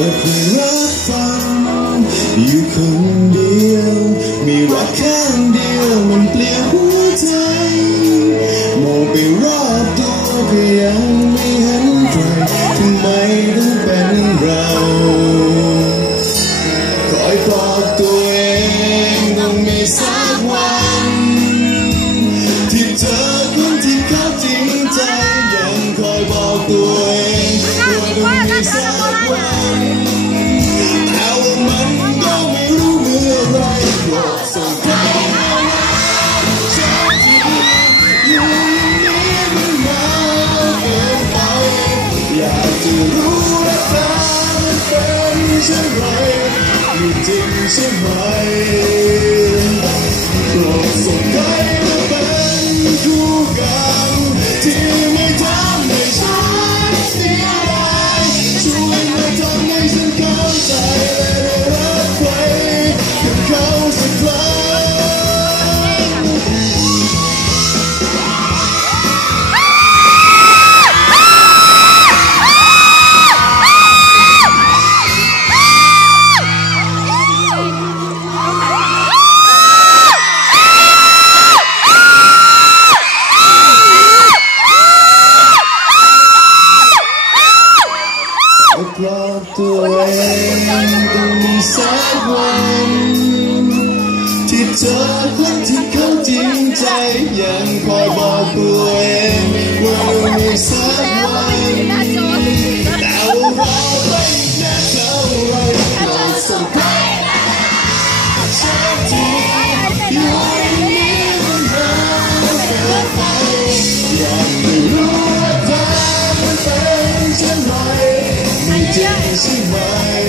If we were fun, you couldn't deal, me, what can deal? 停下来。 รอบตัวเองต้องมีสักวันที่เธอคนที่เขาจริงใจยังคอยบอกตัว se vai.